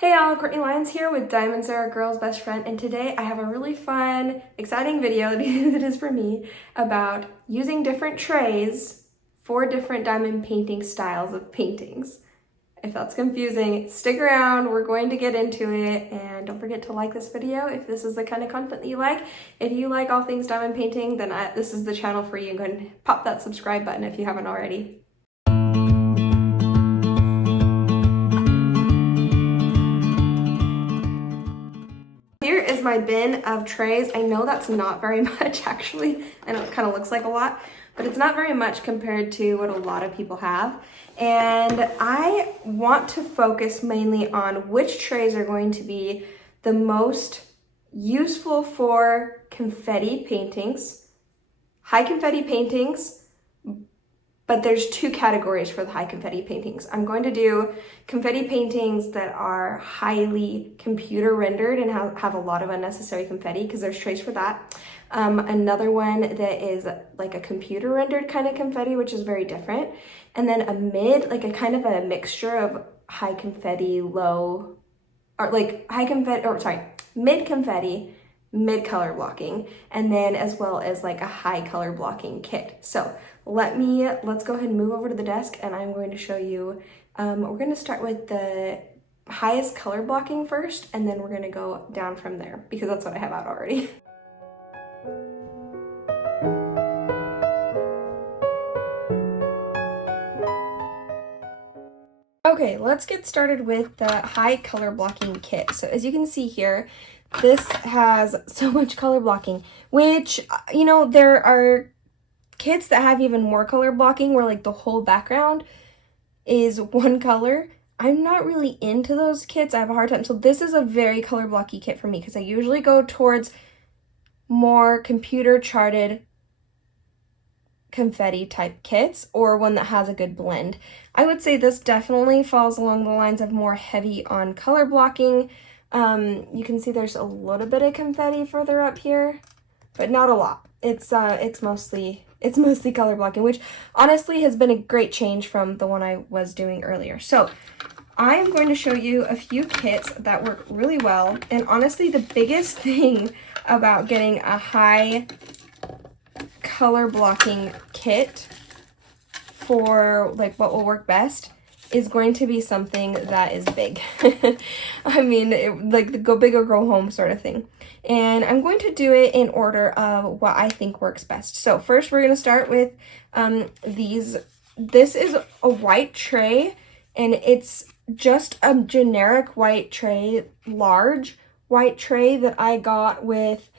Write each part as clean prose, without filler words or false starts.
Hey y'all, Courtney Lyons here with Diamonds Are a Girl's Best Friend, and today I have a really fun, exciting video that is for me about using different trays for different diamond painting styles of paintings. If that's confusing, stick around, we're going to get into it, and don't forget to like this video if this is the kind of content that you like. If you like all things diamond painting, then this is the channel for you. Go ahead and pop that subscribe button if you haven't already. Here is my bin of trays. I know that's not very much actually. I know it kind of looks like a lot, but it's not very much compared to what a lot of people have. And I want to focus mainly on which trays are going to be the most useful for confetti paintings, high confetti paintings, but there's two categories for the high confetti paintings. I'm going to do confetti paintings that are highly computer rendered and have a lot of unnecessary confetti, because there's trays for that. Another one that is like a computer rendered kind of confetti, which is very different. And then a mid, like a kind of a mixture of high confetti, low, or like high confetti, or sorry, mid confetti, mid color blocking, and then as well as like a high color blocking kit. So let's go ahead and move over to the desk, and I'm going to show you, we're going to start with the highest color blocking first, and then we're going to go down from there because that's what I have out already. Okay, let's get started with the high color blocking kit. So as you can see here, this has so much color blocking, which, you know, there are kits that have even more color blocking where like the whole background is one color. I'm not really into those kits. I have a hard time. So this is a very color blocky kit for me because I usually go towards more computer charted confetti type kits, or one that has a good blend. I would say this definitely falls along the lines of more heavy on color blocking. You can see there's a little bit of confetti further up here, but not a lot. It's mostly color blocking, which honestly has been a great change from the one I was doing earlier. So I'm going to show you a few kits that work really well. And honestly, the biggest thing about getting a high color blocking kit for like what will work best is going to be something that is big. I mean, like the go big or go home sort of thing. And I'm going to do it in order of what I think works best. So first we're going to start with these. This is a white tray, and it's just a generic white tray, large white tray that I got with,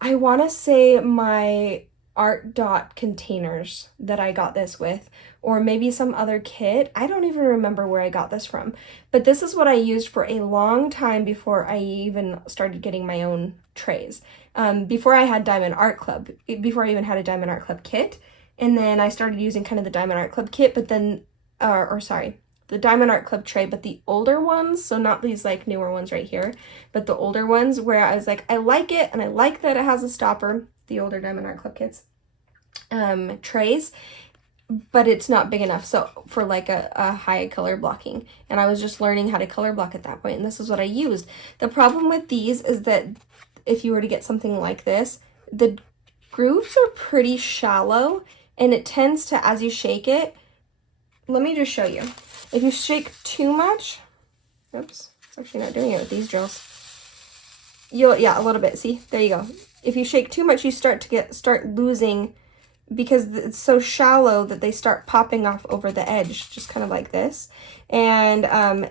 I want to say, my Art dot containers that I got this with, or maybe some other kit. I don't even remember where I got this from, but this is what I used for a long time before I even started getting my own trays. Before I had Diamond Art Club, before I even had a Diamond Art Club kit, and then I started using kind of the Diamond Art Club kit, but then, the Diamond Art Club tray, but the older ones, so not these like newer ones right here, but the older ones where I was like, I like it, and I like that it has a stopper, the older Diamond Art Club kits. Trays, but it's not big enough so for like a high color blocking, and I was just learning how to color block at that point, and this is what I used. The problem with these is that if you were to get something like this, the grooves are pretty shallow, and it tends to, as you shake it, let me just show you. If you shake too much, oops, it's actually not doing it with these drills. Yeah, a little bit, see, there you go. If you shake too much, you start losing, because it's so shallow that they start popping off over the edge, just kind of like this. And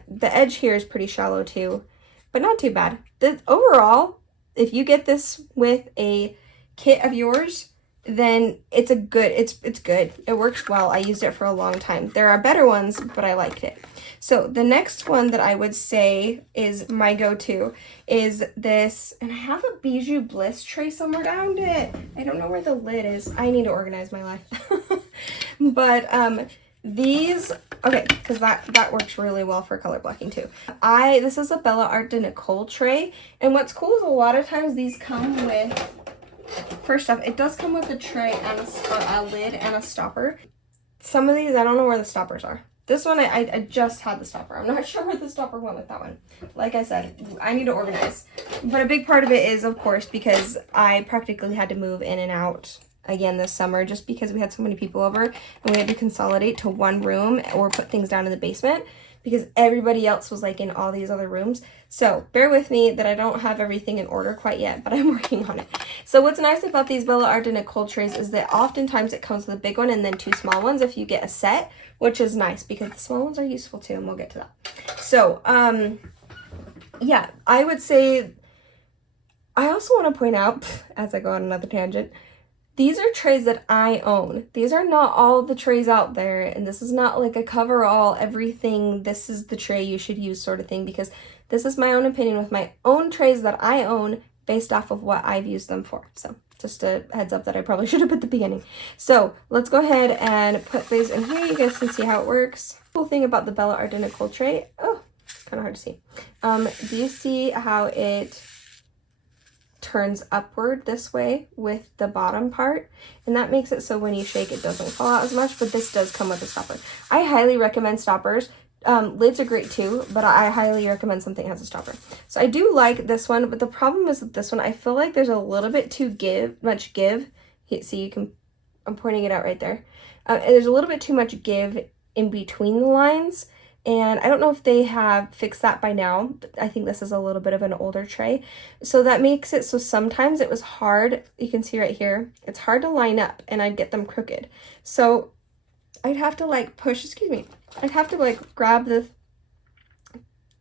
the edge here is pretty shallow too, but not too bad. Overall, if you get this with a kit of yours, then it's good. It works well. I used it for a long time. There are better ones, but I liked it. So the next one that I would say is my go-to is this, and I have a Bijou Bliss tray somewhere around it. I don't know where the lid is. I need to organize my life. But these, okay, because that works really well for color blocking too. This is a Bella Art de Nicole tray, and what's cool is a lot of times these come with, first off, it does come with a tray and a lid and a stopper. Some of these, I don't know where the stoppers are. This one, I just had the stopper. I'm not sure where the stopper went with that one. Like I said, I need to organize. But a big part of it is, of course, because I practically had to move in and out again this summer just because we had so many people over and we had to consolidate to one room or put things down in the basement because everybody else was like in all these other rooms. So bear with me that I don't have everything in order quite yet, but I'm working on it. So what's nice about these Bella Art de Nicole trays is that oftentimes it comes with a big one and then 2 small ones if you get a set, which is nice because the small ones are useful too, and we'll get to that. So, yeah, I would say, I also want to point out, as I go on another tangent, these are trays that I own. These are not all the trays out there, and this is not like a cover-all, everything, this is the tray you should use sort of thing, because this is my own opinion with my own trays that I own based off of what I've used them for. So just a heads up that I probably should have at the beginning. So let's go ahead and put these in here. You guys can see how it works. Cool thing about the Bella Art de Nicole tray, oh, it's kind of hard to see. Do you see how it turns upward this way with the bottom part? And that makes it so when you shake it doesn't fall out as much, but this does come with a stopper. I highly recommend stoppers. Lids are great too, but I highly recommend something that has a stopper. So I do like this one, but the problem is with this one, I feel like there's a little bit too much give. See, you can, I'm pointing it out right there. And there's a little bit too much give in between the lines. And I don't know if they have fixed that by now, but I think this is a little bit of an older tray. So that makes it so sometimes it was hard, you can see right here, it's hard to line up and I'd get them crooked. So I'd have to like push, excuse me, I'd have to like grab the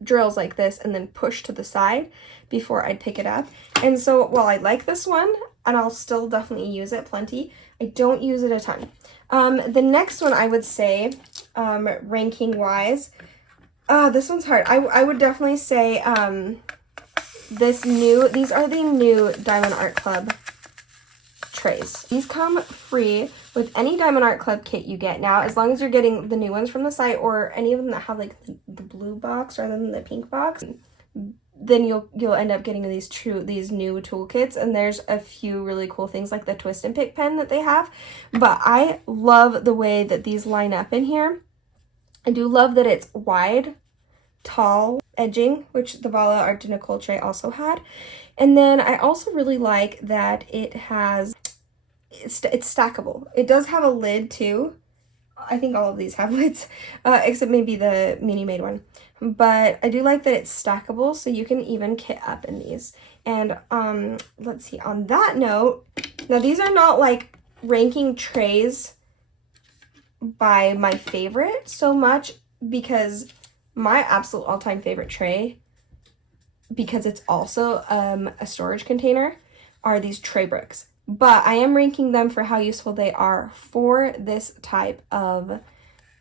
drills like this and then push to the side before I'd pick it up. And so while I like this one, and I'll still definitely use it plenty, I don't use it a ton. The next one I would say, ranking wise, this one's hard. I would definitely say these are the new Diamond Art Club trays. These come free with any Diamond Art Club kit you get now, as long as you're getting the new ones from the site or any of them that have like the blue box rather than the pink box. Then you'll end up getting these new toolkits, and there's a few really cool things like the twist and pick pen that they have. But I love the way that these line up in here. I do love that it's wide, tall edging, which the Bella Art de Nicole tray also had. And then I also really like that it has, it's stackable. It does have a lid too. I think all of these have lids, except maybe the Munimade one. But I do like that it's stackable, so you can even kit up in these. And let's see, on that note, now these are not like ranking trays by my favorite so much, because my absolute all-time favorite tray, because it's also a storage container, are these tray bricks. But I am ranking them for how useful they are for this type of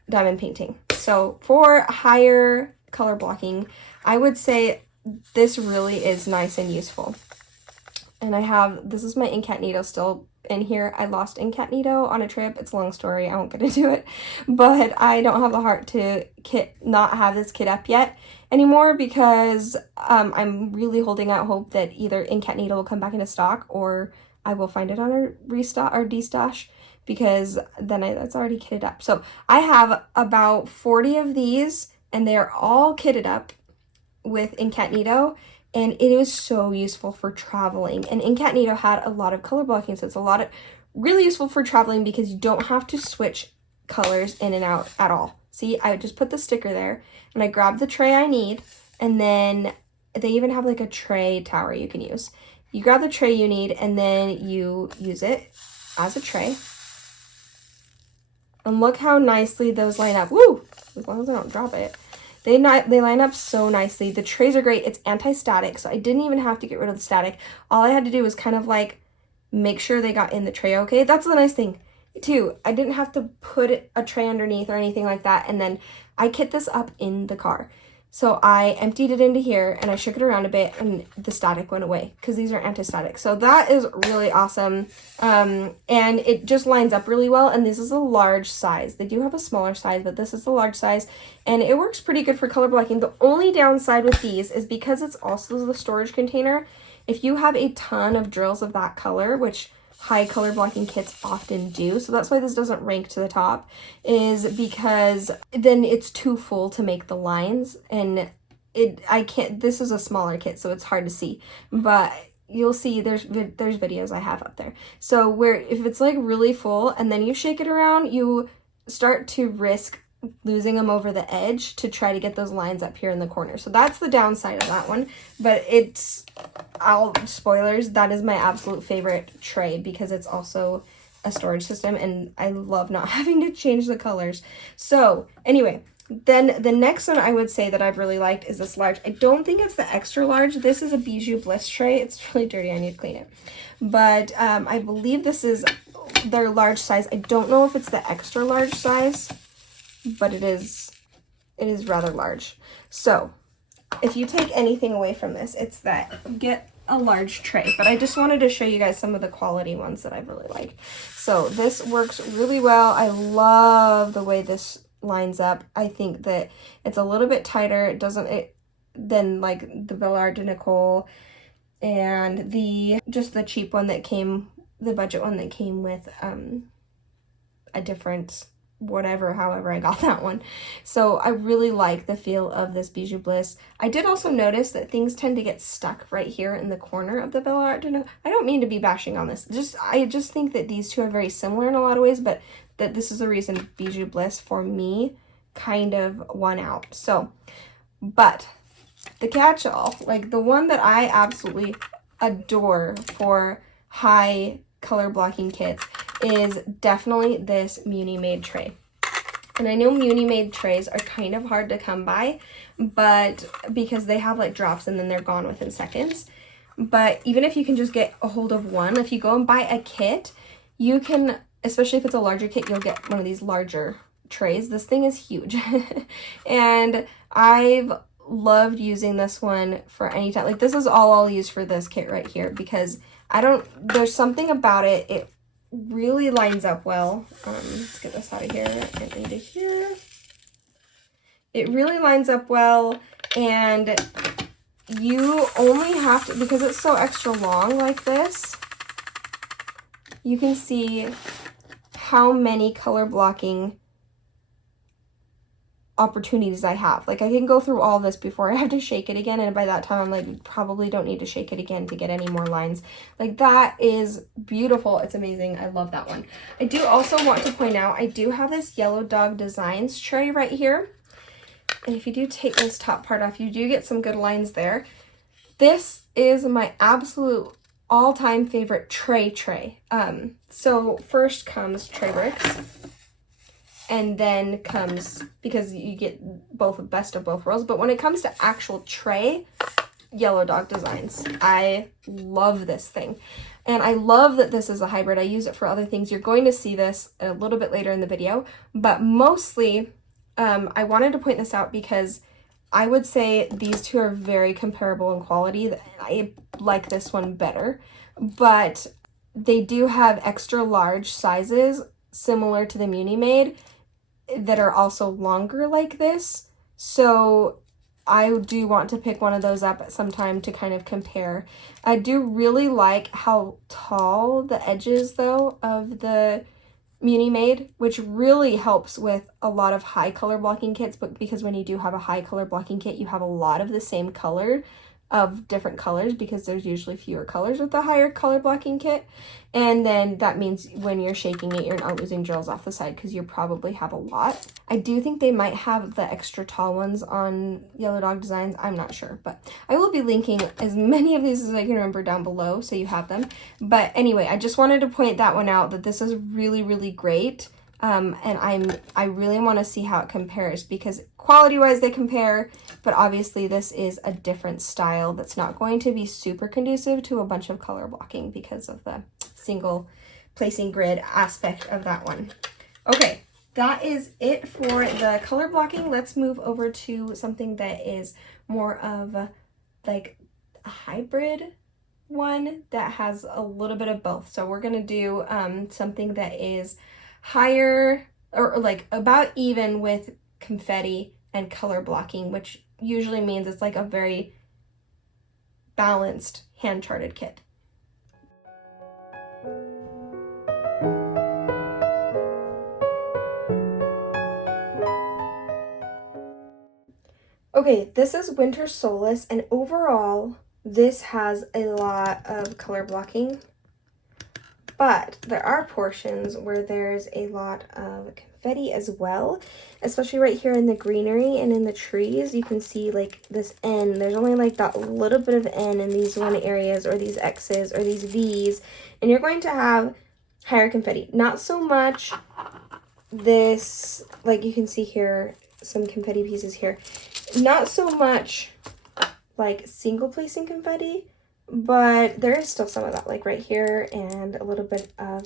diamond painting. So for higher color blocking, I would say this really is nice and useful. And I have, this is my Incognito still in here. I lost Incognito on a trip. It's a long story, I won't get into it. But I don't have the heart to not have this kit up yet anymore, because I'm really holding out hope that either Incognito will come back into stock or I will find it on a restock or destosh, because then it's already kitted up. So I have about 40 of these, and they are all kitted up with Incognito, and it is so useful for traveling. And Incognito had a lot of color blocking, so it's really useful for traveling because you don't have to switch colors in and out at all. See, I just put the sticker there, and I grab the tray I need, and then they even have like a tray tower you can use. You grab the tray you need, and then you use it as a tray. And look how nicely those line up. Woo! As long as I don't drop it. They line up so nicely. The trays are great. It's anti-static, so I didn't even have to get rid of the static. All I had to do was kind of like make sure they got in the tray okay. That's the nice thing too. I didn't have to put a tray underneath or anything like that, and then I kit this up in the car. So I emptied it into here and I shook it around a bit, and the static went away because these are anti-static. So that is really awesome. And it just lines up really well. And this is a large size. They do have a smaller size, but this is the large size, and it works pretty good for color blocking. The only downside with these is because it's also the storage container. If you have a ton of drills of that color, which high color blocking kits often do, so that's why this doesn't rank to the top, is because then it's too full to make the lines, and this is a smaller kit, so it's hard to see, but you'll see there's videos I have up there. So where if it's like really full and then you shake it around, you start to risk losing them over the edge to try to get those lines up here in the corner. So that's the downside of that one, but spoilers, that is my absolute favorite tray because it's also a storage system and I love not having to change the colors. So anyway, then the next one I would say that I've really liked is this large. I don't think it's the extra large. This is a Bijou Bliss tray. It's really dirty. I need to clean it. But I believe this is their large size. I don't know if it's the extra large size, but it is rather large. So if you take anything away from this, it's that get a large tray. But I just wanted to show you guys some of the quality ones that I've really liked. So this works really well. I love the way this lines up. I think that it's a little bit tighter than like the Art de Nicole and the cheap one that came, the budget one that came with a different however I got that one. So I really like the feel of this Bijou Bliss. I did also notice that things tend to get stuck right here in the corner of the Art de Nicole. I don't mean to be bashing on this. I just think that these two are very similar in a lot of ways, but that this is the reason Bijou Bliss for me kind of won out. So, but the catch-all, like the one that I absolutely adore for high color blocking kits, is definitely this Munimade tray. And I know Munimade trays are kind of hard to come by, but because they have like drops and then they're gone within seconds. But even if you can just get a hold of one, if you go and buy a kit, you can, especially if it's a larger kit, you'll get one of these larger trays. This thing is huge. And I've loved using this one for any time. Like this is all I'll use for this kit right here because there's something about it. It really lines up well. Let's get this out of here and into here. It really lines up well, and you only have to, because it's so extra long like this, you can see how many color blocking opportunities I have. Like I can go through all this before I have to shake it again, and by that time I'm like, probably don't need to shake it again to get any more lines. Like that is beautiful. It's amazing. I love that one. I do also want to point out, I do have this Yellow Dog Designs tray right here. And if you do take this top part off, you do get some good lines there. This is my absolute all-time favorite tray. So first comes tray bricks. And then comes, because you get both best of both worlds, but when it comes to actual tray, Yellow Dog Designs. I love this thing. And I love that this is a hybrid. I use it for other things. You're going to see this a little bit later in the video, but mostly I wanted to point this out because I would say these two are very comparable in quality. I like this one better, but they do have extra large sizes similar to the Munimade that are also longer like this. So I do want to pick one of those up at some time to kind of compare. I do really like how tall the edges though of the Munimade, which really helps with a lot of high color blocking kits, but because when you do have a high color blocking kit, you have a lot of the same color of different colors because there's usually fewer colors with the higher color blocking kit. And then that means when you're shaking it, you're not losing drills off the side because you probably have a lot. I do think they might have the extra tall ones on Yellow Dog Designs. I'm not sure, but I will be linking as many of these as I can remember down below so you have them. But anyway, I just wanted to point that one out, that this is really, really great. And I really want to see how it compares because quality-wise they compare, but obviously this is a different style that's not going to be super conducive to a bunch of color blocking because of the single placing grid aspect of that one. Okay, that is it for the color blocking. Let's move over to something that is more of like a hybrid one that has a little bit of both. So we're gonna do something that is higher or like about even with confetti and color blocking, which usually means it's like a very balanced hand charted kit. Okay, this is Winter Solace, and overall, this has a lot of color blocking, but there are portions where there's a lot of confetti as well, especially right here in the greenery and in the trees. You can see like this N, there's only like that little bit of N in these one areas, or these X's, or these V's, and you're going to have higher confetti. Not so much this, like you can see here, some confetti pieces here. Not so much like single placing confetti, but there is still some of that, like right here, and a little bit of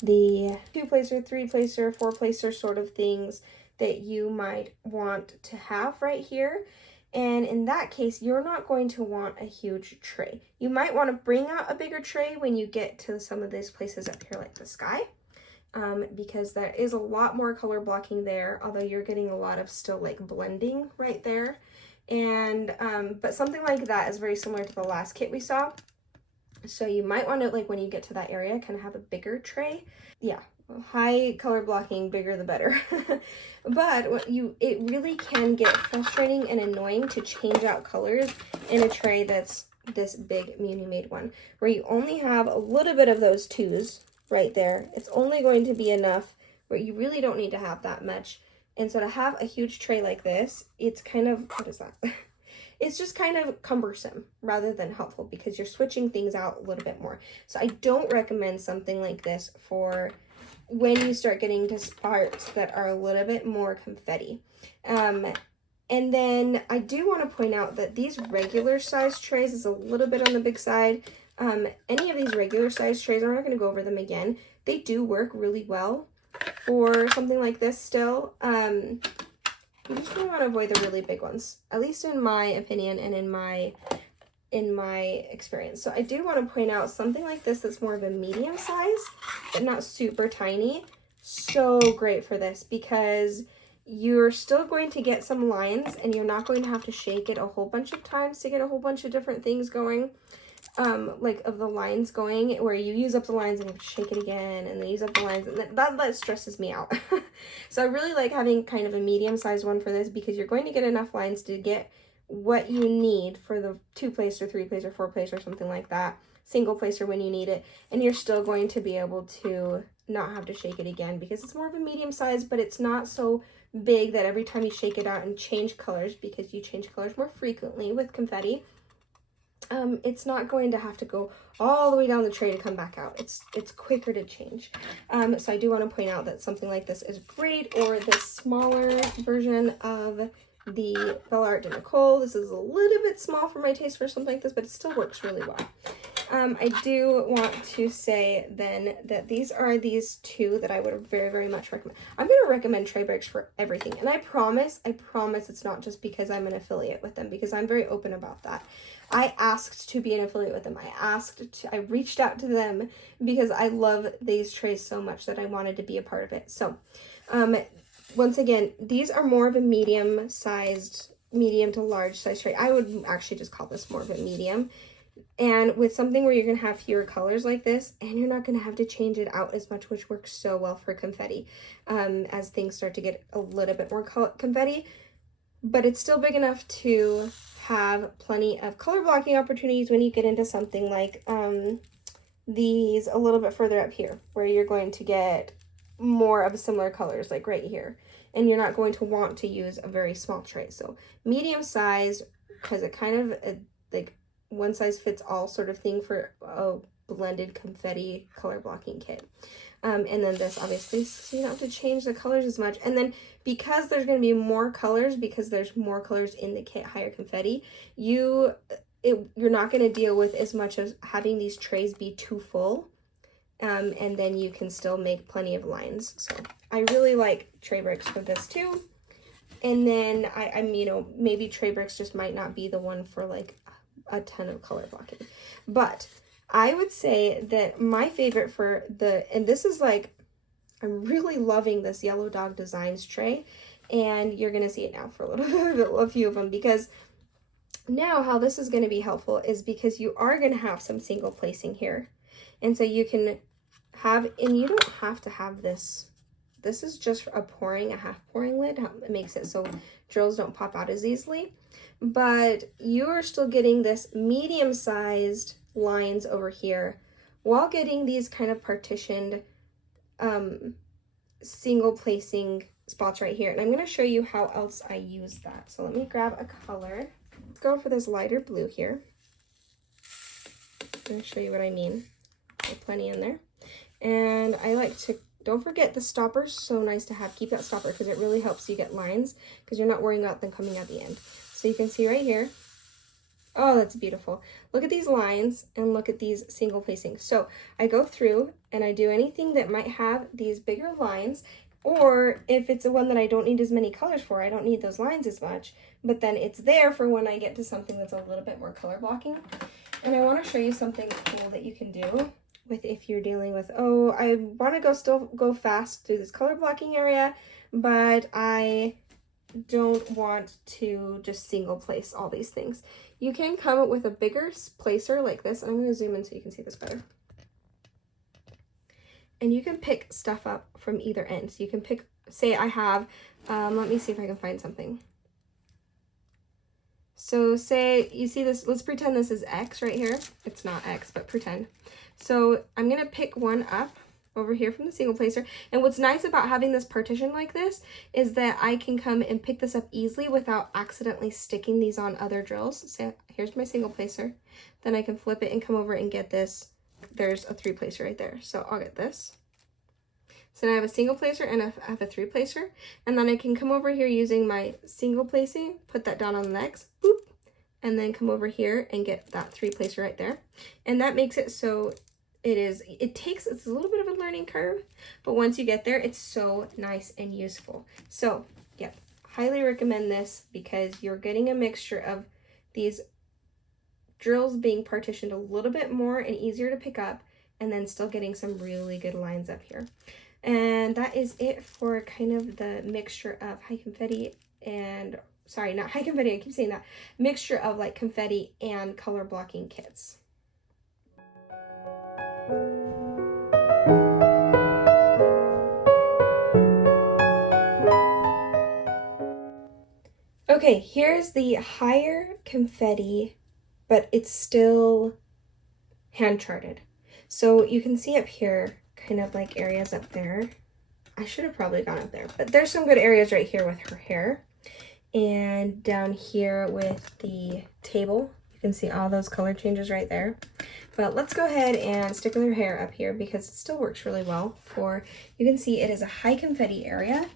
the 2-placer, 3-placer, 4-placer sort of things that you might want to have right here. And in that case, you're not going to want a huge tray. You might want to bring out a bigger tray when you get to some of these places up here like the sky, because there is a lot more color blocking there, although you're getting a lot of still like blending right there. And but something like that is very similar to the last kit we saw. So you might want to, like when you get to that area, kind of have a bigger tray. Yeah, high color blocking, bigger the better. But it really can get frustrating and annoying to change out colors in a tray that's this big Munimade one, where you only have a little bit of those 2s right there. It's only going to be enough where you really don't need to have that much. And so to have a huge tray like this, it's kind of, what is that? It's just kind of cumbersome rather than helpful, because you're switching things out a little bit more. So I don't recommend something like this for when you start getting to parts that are a little bit more confetti. And then I do want to point out that these regular size trays is a little bit on the big side. Any of these regular size trays, I'm not going to go over them again. They do work really well for something like this still. You just really want to avoid the really big ones, at least in my opinion and in my experience. So I do want to point out something like this that's more of a medium size, but not super tiny. So great for this, because you're still going to get some lines and you're not going to have to shake it a whole bunch of times to get a whole bunch of different things going. Like of the lines going, where you use up the lines and you have to shake it again, and then use up the lines, and that stresses me out. So I really like having kind of a medium-sized one for this, because you're going to get enough lines to get what you need for the 2-placer, 3-placer, 4-placer, something like that, single-placer when you need it, and you're still going to be able to not have to shake it again, because it's more of a medium size, but it's not so big that every time you shake it out and change colors, because you change colors more frequently with confetti, it's not going to have to go all the way down the tray to come back out. It's quicker to change. So I do want to point out that something like this is great, or the smaller version of the Art de Nicole. This is a little bit small for my taste for something like this, but it still works really well. I do want to say then that these are these 2 that I would very, very much recommend. I'm going to recommend Tray Breaks for everything. And I promise it's not just because I'm an affiliate with them, because I'm very open about that. I asked to be an affiliate with them. I reached out to them because I love these trays so much that I wanted to be a part of it. So, once again, these are more of a medium to large size tray. I would actually just call this more of a medium. And with something where you're going to have fewer colors like this, and you're not going to have to change it out as much, which works so well for confetti, as things start to get a little bit more confetti, but it's still big enough to have plenty of color blocking opportunities when you get into something like these a little bit further up here, where you're going to get more of similar colors, like right here, and you're not going to want to use a very small tray. So medium size, because it kind of like one size fits all sort of thing for a blended confetti color blocking kit. And then this, obviously, so you don't have to change the colors as much. And then because there's going to be more colors, because there's more colors in the kit, higher confetti, you're not going to deal with as much as having these trays be too full. And then you can still make plenty of lines. So I really like Tray Breaks for this too. And then I'm maybe Tray Breaks just might not be the one for like a ton of color blocking, but I would say that my favorite for and this is like, I'm really loving this Yellow Dog Designs tray, and you're going to see it now for a little bit, a few of them, because now how this is going to be helpful is because you are going to have some single placing here. And so you can have, and you don't have to have this This is just a half pouring lid. It makes it so drills don't pop out as easily. But you are still getting this medium-sized lines over here while getting these kind of partitioned single placing spots right here. And I'm going to show you how else I use that. So let me grab a color. Let's go for this lighter blue here. I'm going to show you what I mean. Put plenty in there. And I like to, don't forget the stopper is so nice to have. Keep that stopper because it really helps you get lines because you're not worrying about them coming at the end. So you can see right here. Oh, that's beautiful. Look at these lines and look at these single placings. So I go through and I do anything that might have these bigger lines, or if it's a one that I don't need as many colors for, I don't need those lines as much, but then it's there for when I get to something that's a little bit more color blocking. And I want to show you something cool that you can do with if you're dealing with, oh, I want to still go fast through this color blocking area, but I don't want to just single place all these things. You can come up with a bigger placer like this, and I'm going to zoom in so you can see this better. And you can pick stuff up from either end. So you can pick, say I have, let me see if I can find something. So say you see this, let's pretend this is X right here. It's not X, but pretend. So I'm going to pick one up over here from the single placer. And what's nice about having this partition like this is that I can come and pick this up easily without accidentally sticking these on other drills. So here's my single placer. Then I can flip it and come over and get this. There's a 3-placer right there. So I'll get this. So now I have a single placer and I have a 3-placer. And then I can come over here using my single placing, put that down on the next, boop, and then come over here and get that 3-placer right there. And that makes it so it's a little bit of a learning curve, but once you get there, it's so nice and useful. So yeah, highly recommend this because you're getting a mixture of these drills being partitioned a little bit more and easier to pick up, and then still getting some really good lines up here. And that is it for kind of the mixture of high confetti and, sorry, not high confetti, I keep saying that, mixture of like confetti and color blocking kits. Okay, here's the higher confetti, but it's still hand charted. So you can see up here, kind of like areas up there. I should have probably gone up there, but there's some good areas right here with her hair. And down here with the table, you can see all those color changes right there. But let's go ahead and stick with her hair up here because it still works really well for, you can see it is a high confetti area.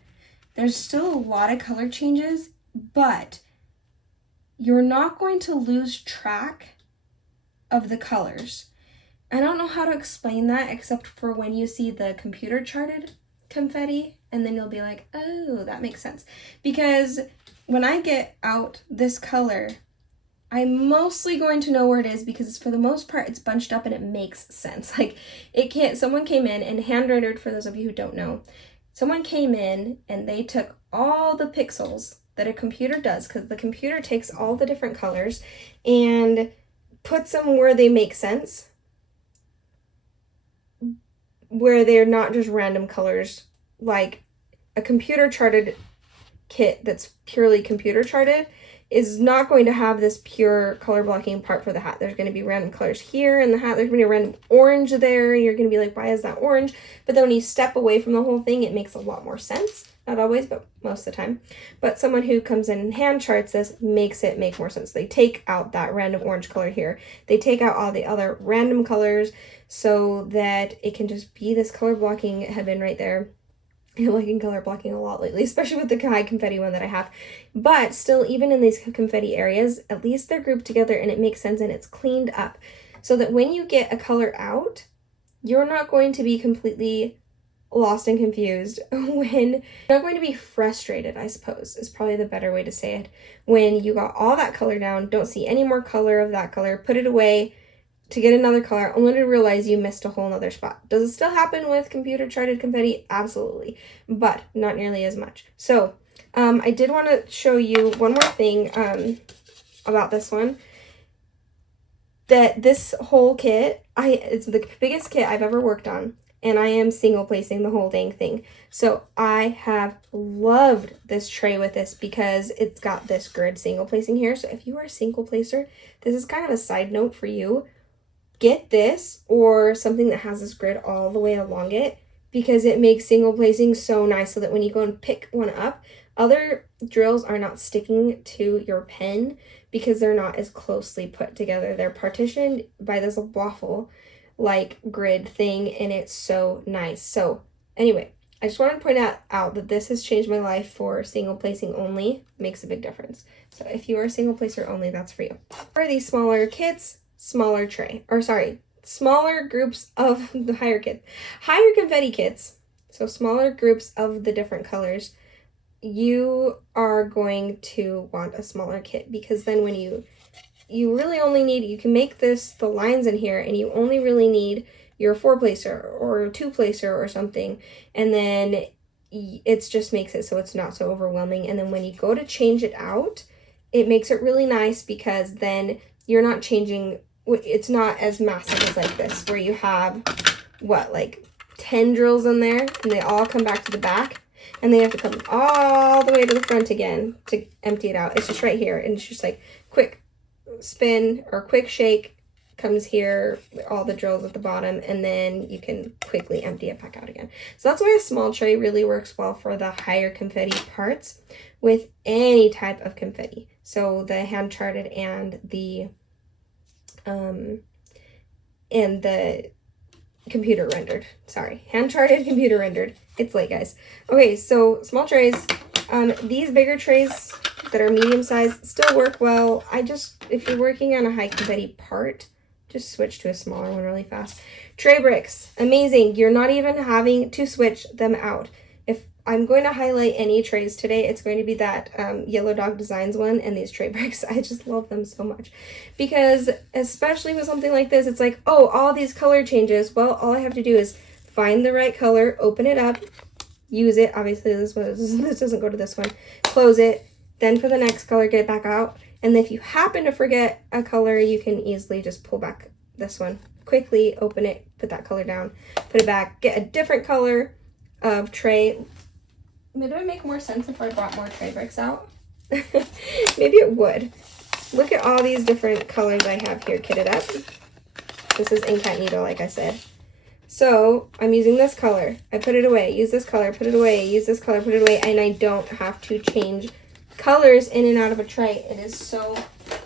There's still a lot of color changes, but you're not going to lose track of the colors. I don't know how to explain that except for when you see the computer charted confetti, and then you'll be like, oh, that makes sense. Because when I get out this color, I'm mostly going to know where it is because for the most part, it's bunched up and it makes sense. Like someone came in and hand rendered, for those of you who don't know, someone came in and they took all the pixels that a computer does, because the computer takes all the different colors and puts them where they make sense, where they're not just random colors. Like a computer charted kit that's purely computer charted is not going to have this pure color blocking part for the hat. There's going to be random colors here in the hat. There's going to be a random orange there. You're going to be like, why is that orange? But then when you step away from the whole thing, it makes a lot more sense. Not always, but most of the time. But someone who comes in and hand charts this makes it make more sense. They take out that random orange color here. They take out all the other random colors so that it can just be this color blocking heaven right there. I'm liking color blocking a lot lately, especially with the high confetti one that I have. But still, even in these confetti areas, at least they're grouped together and it makes sense and it's cleaned up. So that when you get a color out, you're not going to be completely lost and confused. You're not going to be frustrated, I suppose, is probably the better way to say it. When you got all that color down, don't see any more color of that color, put it away to get another color, only to realize you missed a whole nother spot. Does it still happen with computer charted confetti? Absolutely, but not nearly as much. So I did want to show you one more thing about this one. That this whole kit, it's the biggest kit I've ever worked on, and I am single placing the whole dang thing. So I have loved this tray with this because it's got this grid single placing here. So if you are a single placer, this is kind of a side note for you. Get this or something that has this grid all the way along it, because it makes single placing so nice so that when you go and pick one up, other drills are not sticking to your pen because they're not as closely put together. They're partitioned by this waffle like grid thing, and it's so nice. So anyway, I just wanted to point out that this has changed my life for single placing only. Makes a big difference. So if you are a single placer only, that's for you. For these smaller kits, smaller tray, or sorry, smaller groups of the higher confetti kits, so smaller groups of the different colors, you are going to want a smaller kit, because then when you really only need, you can make the lines in here, and you only really need your 4-placer or 2-placer or something, and then it just makes it so it's not so overwhelming. And then when you go to change it out, it makes it really nice, because then you're not changing, it's not as massive as like this, where you have, what, like 10 drills in there, and they all come back to the back, and they have to come all the way to the front again to empty it out. It's just right here, and it's just like quick spin or quick shake, comes here, all the drills at the bottom, and then you can quickly empty it back out again. So that's why a small tray really works well for the higher confetti parts with any type of confetti. So the hand charted and the computer rendered. Sorry, hand charted, computer rendered. It's late, guys. Okay, so small trays. These bigger trays that are medium size still work well. If you're working on a high confetti part, just switch to a smaller one really fast. Tray bricks, amazing. You're not even having to switch them out. If I'm going to highlight any trays today, it's going to be that Yellow Dog Designs one and these tray bricks. I just love them so much, because especially with something like this, it's like, oh, all these color changes. Well, all I have to do is find the right color, open it up, use it. Obviously, this doesn't go to this one. Close it, then for the next color, get it back out. And if you happen to forget a color, you can easily just pull back this one. Quickly open it, put that color down, put it back, get a different color of tray. Would it make more sense if I brought more tray bricks out? Maybe it would. Look at all these different colors I have here kitted up. This is Incognito, like I said. So I'm using this color. I put it away, use this color, put it away, use this color, put it away, and I don't have to change colors in and out of a tray. It is so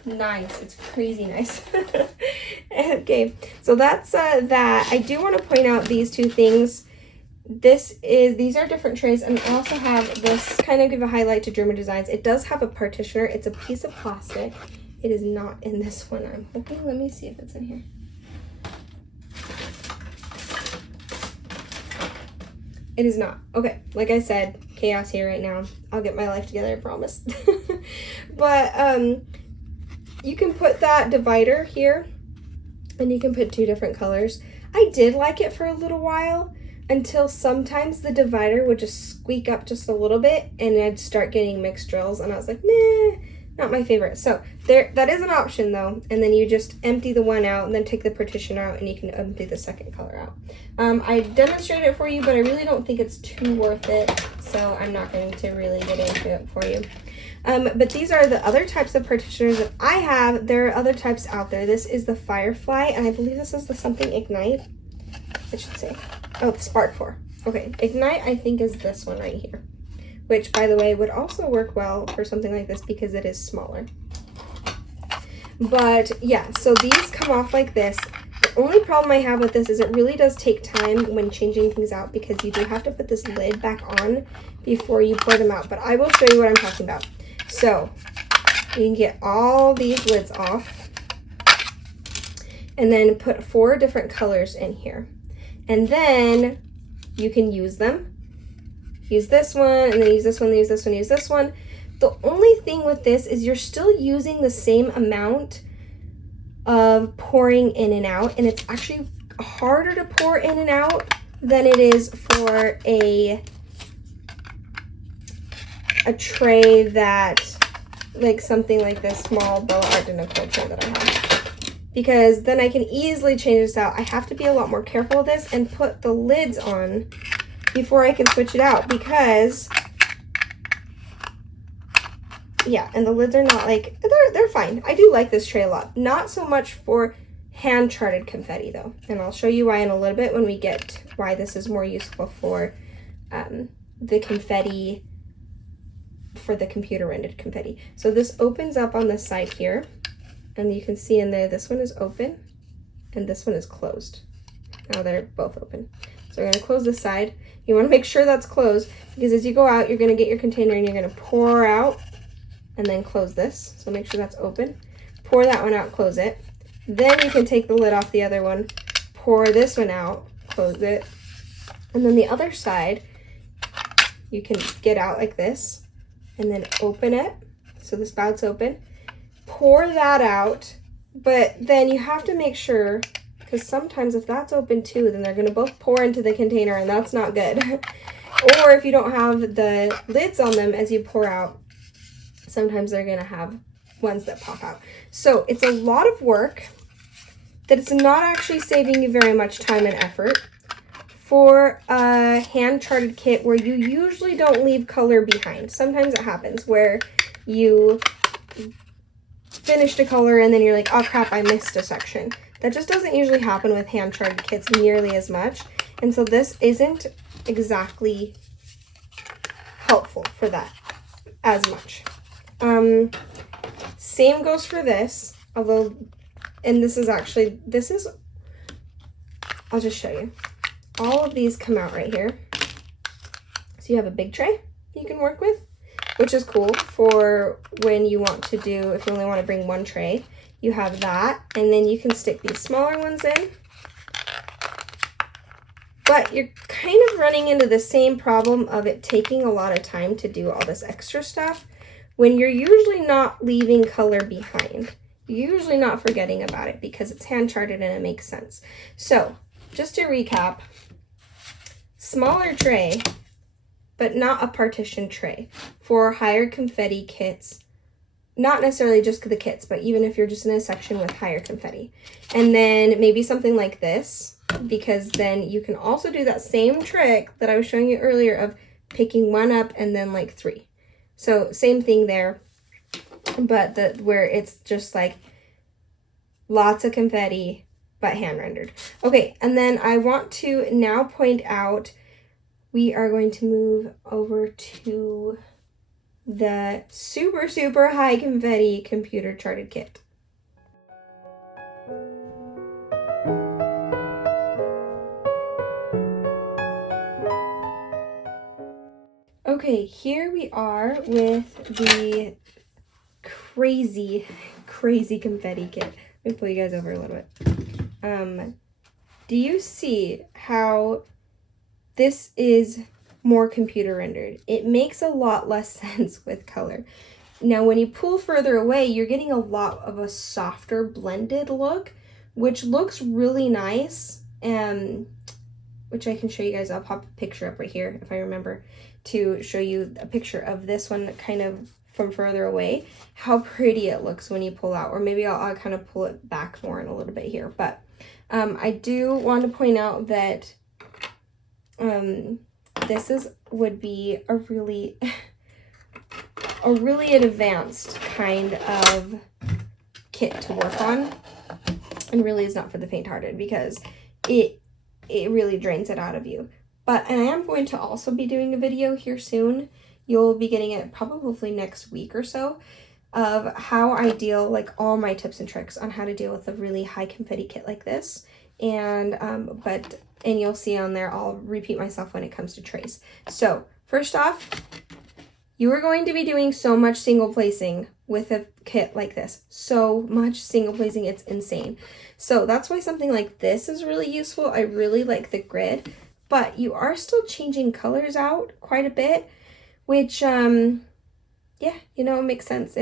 nice. It's crazy nice. Okay, so that's that. I do want to point out these two things. These are different trays, and I also have this, kind of give a highlight to German Designs. It does have a partitioner. It's a piece of plastic. It is not in this one, I'm hoping. Let me see if it's in here. It is not. Okay, like I said, chaos here right now. I'll get my life together, I promise. But you can put that divider here, and you can put 2 different colors. I did like it for a little while, until sometimes the divider would just squeak up just a little bit, and I'd start getting mixed drills, and I was like, meh, not my favorite. So that is an option though, and then you just empty the one out and then take the partition out, and you can empty the second color out. I demonstrated it for you, but I really don't think it's too worth it, so I'm not going to really get into it for you. But these are the other types of partitioners that I have. There are other types out there. This is the Firefly, and I believe this is the something Ignite, I should say. Oh, the Spark 4. Okay, Ignite I think is this one right here, which, by the way, would also work well for something like this because it is smaller. But yeah, so these come off like this. The only problem I have with this is it really does take time when changing things out, because you do have to put this lid back on before you pour them out. But I will show you what I'm talking about. So you can get all these lids off and then put 4 different colors in here. And then you can use them. Use this one, and then use this one, use this one, use this one. The only thing with this is you're still using the same amount of pouring in and out, and it's actually harder to pour in and out than it is for a tray that, like something like this small Art de Nicole tray that I have. because then I can easily change this out. I have to be a lot more careful with this and put the lids on before I can switch it out, because yeah, and the lids are not like, they're fine. I do like this tray a lot. Not so much for hand charted confetti though, and I'll show you why in a little bit when we get why this is more useful for the confetti, for the computer rendered confetti. So this opens up on this side here, and you can see in there this one is open and this one is closed. Now they're both open. So we're going to close this side. You want to make sure that's closed, because as you go out, you're going to get your container and you're going to pour out and then close this. So make sure that's open. Pour that one out, close it. Then you can take the lid off the other one, pour this one out, close it. And then the other side, you can get out like this and then open it. So the spout's open. Pour that out, but then you have to make sure, because sometimes if that's open too, then they're going to both pour into the container, and that's not good. Or if you don't have the lids on them as you pour out, sometimes they're going to have ones that pop out. So it's a lot of work that it's not actually saving you very much time and effort for a hand charted kit where you usually don't leave color behind. Sometimes it happens where you finished a color and then you're like, oh crap, I missed a section. That just doesn't usually happen with hand charted kits nearly as much. And so this isn't exactly helpful for that as much. Same goes for this, although, and this is, I'll just show you. All of these come out right here. So you have a big tray you can work with, which is cool for when you want to do, if you only want to bring one tray, you have that, and then you can stick these smaller ones in. But you're kind of running into the same problem of it taking a lot of time to do all this extra stuff when you're usually not leaving color behind. You're usually not forgetting about it because it's hand charted and it makes sense. So just to recap, smaller tray, but not a partition tray for higher confetti kits. Not necessarily just the kits, but even if you're just in a section with higher confetti. And then maybe something like this, because then you can also do that same trick that I was showing you earlier of picking one up and then like three. So same thing there, but where it's just like lots of confetti, but hand rendered. Okay, and then I want to now point out, we are going to move over to the super, super high confetti computer charted kit. Okay, here we are with the crazy, crazy confetti kit. Let me pull you guys over a little bit. Do you see how this is more computer rendered? It makes a lot less sense with color. Now, when you pull further away, you're getting a lot of a softer blended look, which looks really nice, which I can show you guys. I'll pop a picture up right here if I remember to show you a picture of this one kind of from further away, how pretty it looks when you pull out, or maybe I'll kind of pull it back more in a little bit here. But I do want to point out that this would be a really advanced kind of kit to work on, and really is not for the faint-hearted, because it really drains it out of you. And I am going to also be doing a video here soon. You'll be getting it probably next week or so, of how I deal, like all my tips and tricks on how to deal with a really high confetti kit like this. And you'll see on there, I'll repeat myself when it comes to trays. So first off, you are going to be doing so much single placing with a kit like this. So much single placing, it's insane. So that's why something like this is really useful. I really like the grid, but you are still changing colors out quite a bit, which, yeah, you know, it makes sense.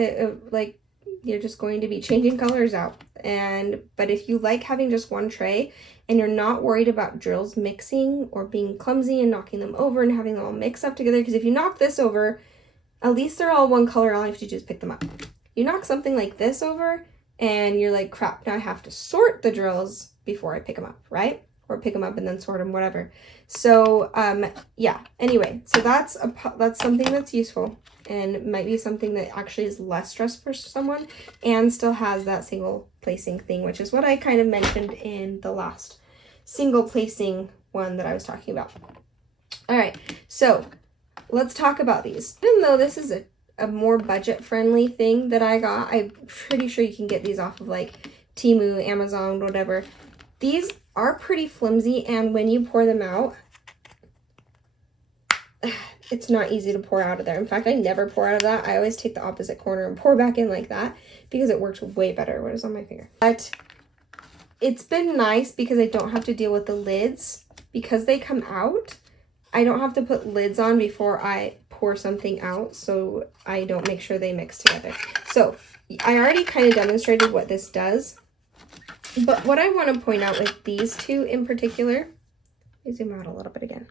Like, you're just going to be changing colors out. But if you like having just one tray and you're not worried about drills mixing or being clumsy and knocking them over and having them all mix up together, because if you knock this over, at least they're all one color, all you have to do is pick them up. You knock something like this over, and you're like, crap, now I have to sort the drills before I pick them up, right? Or pick them up and then sort them, whatever. So yeah, anyway, so that's something that's useful and might be something that actually is less stress for someone and still has that single placing thing, which is what I kind of mentioned in the last single placing one that I was talking about. All right, so let's talk about these. Even though this is a more budget-friendly thing that I got, I'm pretty sure you can get these off of like Temu, Amazon, whatever. These are pretty flimsy, and when you pour them out, it's not easy to pour out of there. In fact, I never pour out of that. I always take the opposite corner and pour back in like that because it works way better. What is on my finger? But it's been nice because I don't have to deal with the lids. Because they come out, I don't have to put lids on before I pour something out, so I don't make sure they mix together. So I already kind of demonstrated what this does. But what I want to point out with these two in particular, let me zoom out a little bit again.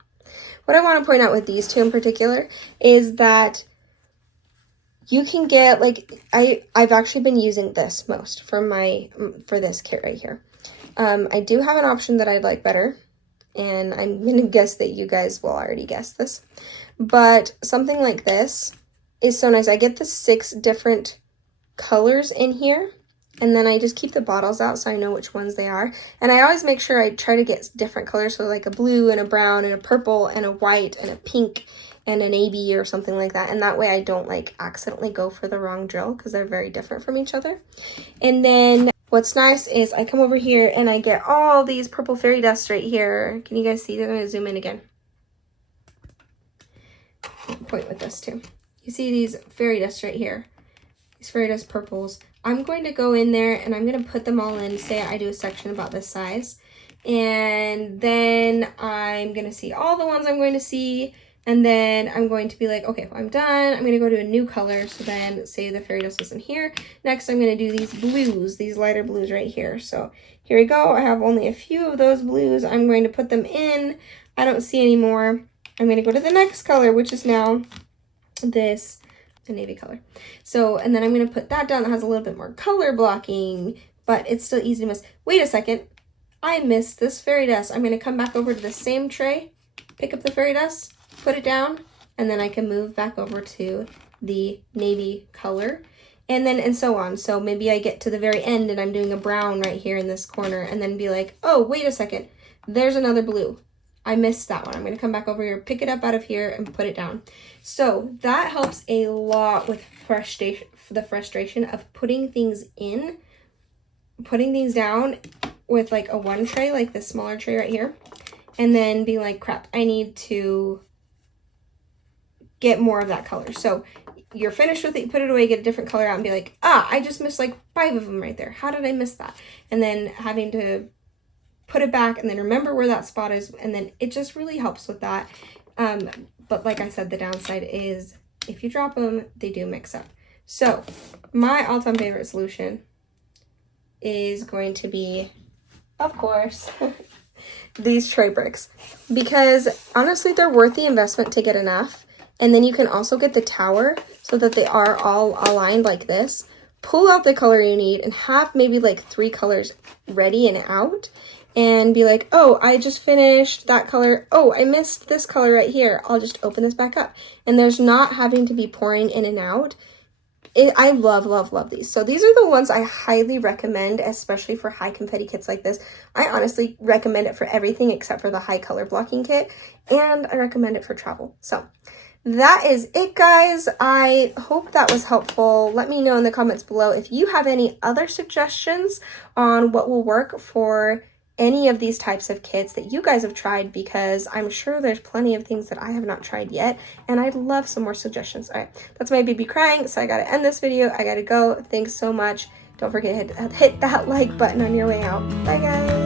What I want to point out with these two in particular is that you can get, like, I've actually been using this most for this kit right here. I do have an option that I'd like better, and I'm going to guess that you guys will already guess this. But something like this is so nice. I get the 6 different colors in here. And then I just keep the bottles out so I know which ones they are. And I always make sure I try to get different colors. So like a blue and a brown and a purple and a white and a pink and a navy or something like that. And that way I don't like accidentally go for the wrong drill because they're very different from each other. And then what's nice is I come over here and I get all these purple fairy dust right here. Can you guys see? I'm going to zoom in again. I'll point with this too. You see these fairy dust right here. These fairy dust purples. I'm going to go in there and I'm going to put them all in. Say I do a section about this size. And then I'm going to see all the ones I'm going to see. And then I'm going to be like, okay, I'm done. I'm going to go to a new color. So then say the fairy dust isn't here. Next, I'm going to do these blues, these lighter blues right here. So here we go. I have only a few of those blues. I'm going to put them in. I don't see any more. I'm going to go to the next color, which is now this a navy color. So, and then I'm going to put that down. That has a little bit more color blocking, but it's still easy to miss. Wait a second. I missed this fairy dust. I'm going to come back over to the same tray, pick up the fairy dust, put it down, and then I can move back over to the navy color, and so on. So maybe I get to the very end and I'm doing a brown right here in this corner and then be like, oh, wait a second. There's another blue. I missed that one. I'm going to come back over here, pick it up out of here, and put it down. So that helps a lot with the frustration of putting things down with like a one tray, like this smaller tray right here, and then being like, crap, I need to get more of that color. So you're finished with it, you put it away, get a different color out, and be like, I just missed like 5 of them right there. How did I miss that? And then having to put it back and then remember where that spot is, and then it just really helps with that. But like I said, the downside is if you drop them, they do mix up. So my all-time favorite solution is going to be, of course, these tray bricks, because honestly they're worth the investment to get enough. And then you can also get the tower so that they are all aligned like this. Pull out the color you need and have maybe like 3 colors ready and out, and be like, oh, I just finished that color. Oh, I missed this color right here. I'll just open this back up. And there's not having to be pouring in and out. I love, love, love these. So these are the ones I highly recommend, especially for high confetti kits like this. I honestly recommend it for everything except for the high color blocking kit. And I recommend it for travel. So that is it, guys. I hope that was helpful. Let me know in the comments below if you have any other suggestions on what will work for any of these types of kits that you guys have tried, because I'm sure there's plenty of things that I have not tried yet, and I'd love some more suggestions. All right, that's my baby crying, so I gotta end this video. I gotta go. Thanks so much. Don't forget to hit that like button on your way out. Bye, guys.